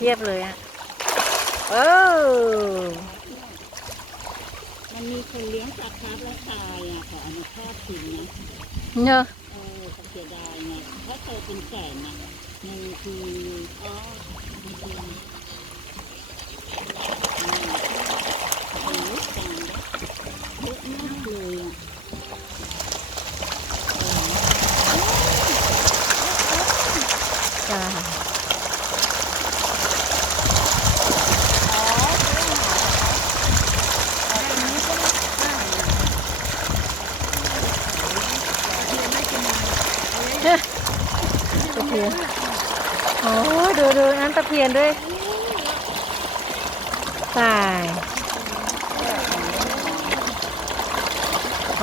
เพียบเลยอ่ะเออมันมีคนเลี้ยงปลาคาร์ฟและตายอ่ะเขาเอามาทอดทิ้งนะเนอะเขาเสียดายไงถ้าโตเป็นแสนนะมันคือมันคือเป็นลูกจานเยอะมากเลยอ่ะจ้าตะเพียนโอ้ดูน้ำตะเพียนด้วยตาย